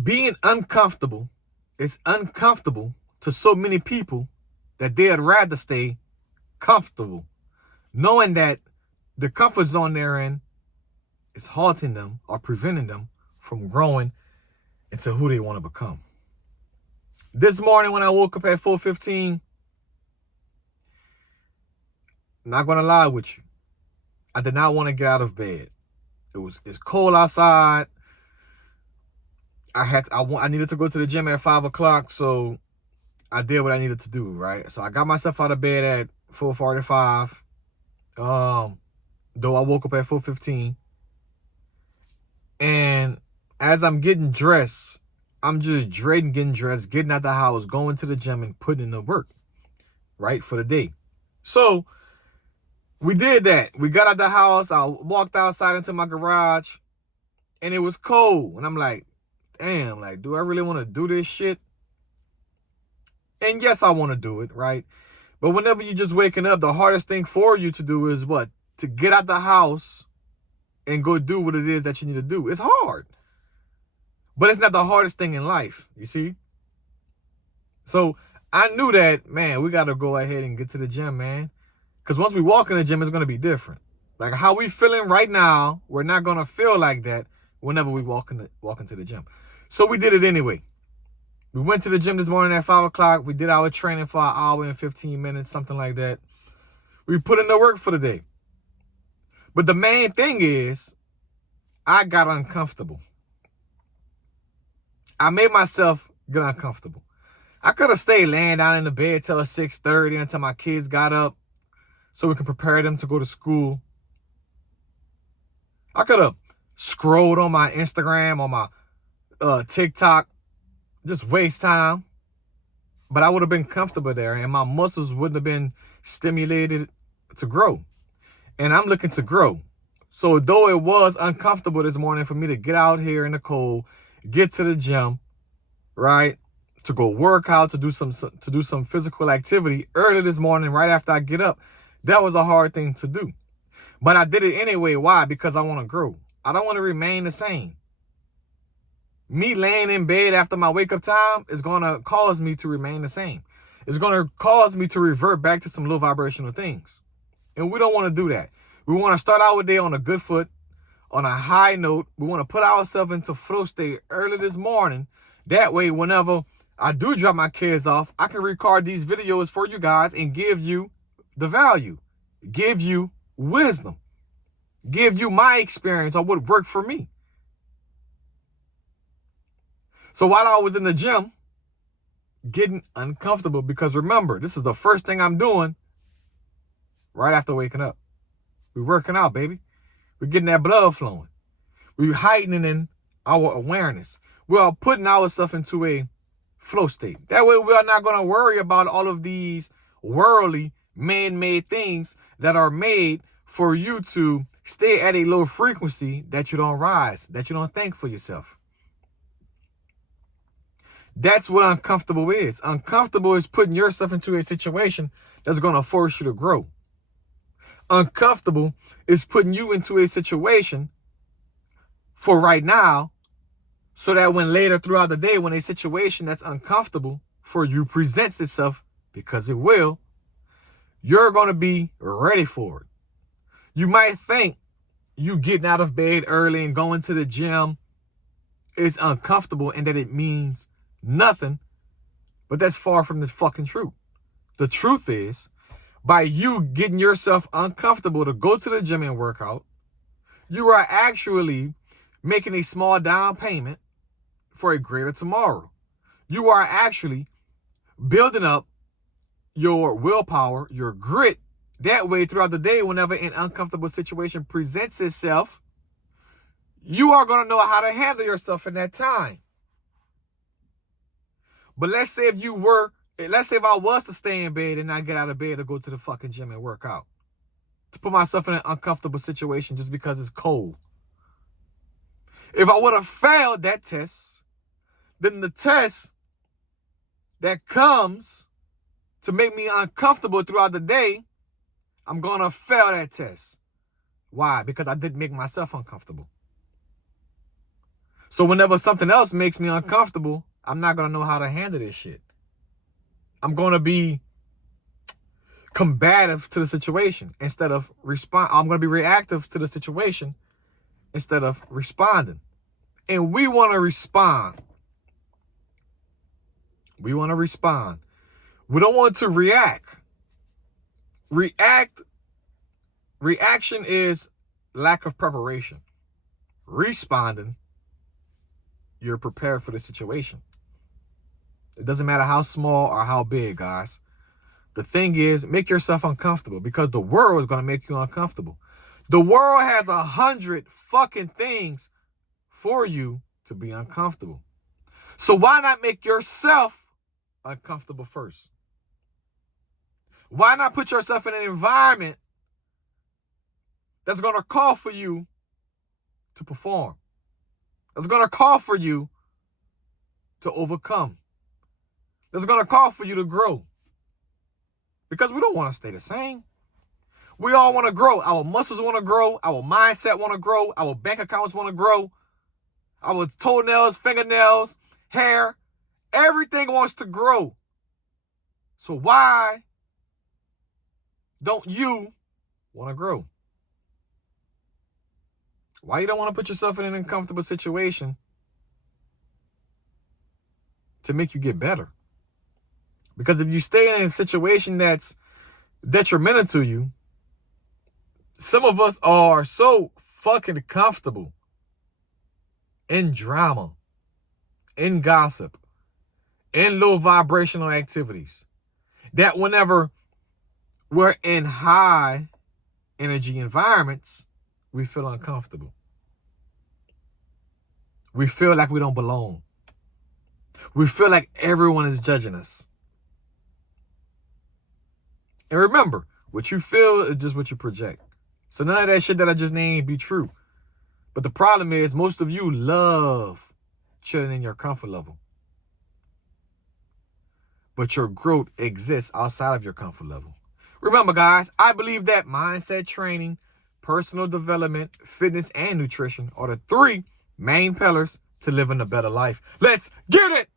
Being uncomfortable is uncomfortable to so many people that they'd rather stay comfortable, knowing that the comfort zone they're in is halting them or preventing them from growing into who they want to become. This morning when I woke up at 4:15, not gonna lie with you, I did not want to get out of bed. It's cold outside. I needed to go to the gym at 5 o'clock, so I did what I needed to do, right? So I got myself out of bed at 4:45. Though I woke up at 4:15. And as I'm getting dressed, I'm just dreading getting dressed, getting out the house, going to the gym and putting in the work, right, for the day. So we did that. We got out the house. I walked outside into my garage and it was cold. And I'm like, damn, like, do I really want to do this shit? And yes, I want to do it, right? But whenever you're just waking up, the hardest thing for you to do is what? To get out the house and go do what it is that you need to do. It's hard. But it's not the hardest thing in life, you see? So I knew that, man, we got to go ahead and get to the gym, man. Because once we walk in the gym, it's going to be different. Like how we feeling right now, we're not going to feel like that whenever we walk into the gym. So we did it anyway. We went to the gym this morning at 5 o'clock. We did our training for an hour and 15 minutes, something like that. We put in the work for the day. But the main thing is, I got uncomfortable. I made myself get uncomfortable. I could have stayed laying down in the bed till 6:30 until my kids got up so we can prepare them to go to school. I could have scrolled on my Instagram, on my TikTok, just waste time. But I would have been comfortable there and my muscles wouldn't have been stimulated to grow. And I'm looking to grow. So though it was uncomfortable this morning for me to get out here in the cold, get to the gym, right? To go work out, to do some physical activity early this morning, right after I get up. That was a hard thing to do. But I did it anyway. Why? Because I want to grow. I don't want to remain the same. Me laying in bed after my wake up time is going to cause me to remain the same. It's going to cause me to revert back to some low vibrational things. And we don't want to do that. We want to start our day on a good foot, on a high note. We want to put ourselves into flow state early this morning. That way, whenever I do drop my kids off, I can record these videos for you guys and give you the value, give you wisdom, give you my experience on what worked for me. So while I was in the gym, getting uncomfortable, because remember, this is the first thing I'm doing right after waking up. We're working out, baby. We're getting that blood flowing. We're heightening our awareness. We are putting ourselves into a flow state. That way we are not going to worry about all of these worldly, man-made things that are made for you to stay at a low frequency that you don't rise, that you don't think for yourself. That's what uncomfortable is. Uncomfortable is putting yourself into a situation that's going to force you to grow. Uncomfortable is putting you into a situation for right now so that when later throughout the day, when a situation that's uncomfortable for you presents itself, because it will, you're going to be ready for it. You might think you getting out of bed early and going to the gym is uncomfortable and that it means nothing, but that's far from the fucking truth. The truth is, by you getting yourself uncomfortable to go to the gym and work out, you are actually making a small down payment for a greater tomorrow. You are actually building up your willpower, your grit. That way, throughout the day, whenever an uncomfortable situation presents itself, you are going to know how to handle yourself in that time. But let's say if I was to stay in bed and not get out of bed to go to the fucking gym and work out, to put myself in an uncomfortable situation just because it's cold. If I would have failed that test, then the test that comes to make me uncomfortable throughout the day, I'm going to fail that test. Why? Because I didn't make myself uncomfortable. So whenever something else makes me uncomfortable, I'm not going to know how to handle this shit. I'm going to be combative to the situation instead of respond. I'm going to be reactive to the situation instead of responding. And we want to respond. We want to respond. We don't want to react. Reaction is lack of preparation. Responding, you're prepared for the situation. It doesn't matter how small or how big, guys. The thing is, make yourself uncomfortable because the world is going to make you uncomfortable. The world has 100 fucking things for you to be uncomfortable. So why not make yourself uncomfortable first? Why not put yourself in an environment that's going to call for you to perform? That's going to call for you to overcome. That's going to call for you to grow. Because we don't want to stay the same. We all want to grow. Our muscles want to grow. Our mindset want to grow. Our bank accounts want to grow. Our toenails, fingernails, hair, everything wants to grow. So why don't you want to grow? Why you don't want to put yourself in an uncomfortable situation to make you get better? Because if you stay in a situation that's detrimental to you, some of us are so fucking comfortable in drama, in gossip, in low vibrational activities, that whenever we're in high energy environments, we feel uncomfortable. We feel like we don't belong. We feel like everyone is judging us. And remember, what you feel is just what you project. So none of that shit that I just named be true. But the problem is most of you love chilling in your comfort level. But your growth exists outside of your comfort level. Remember, guys, I believe that mindset training, personal development, fitness, and nutrition are the 3 main pillars to living a better life. Let's get it!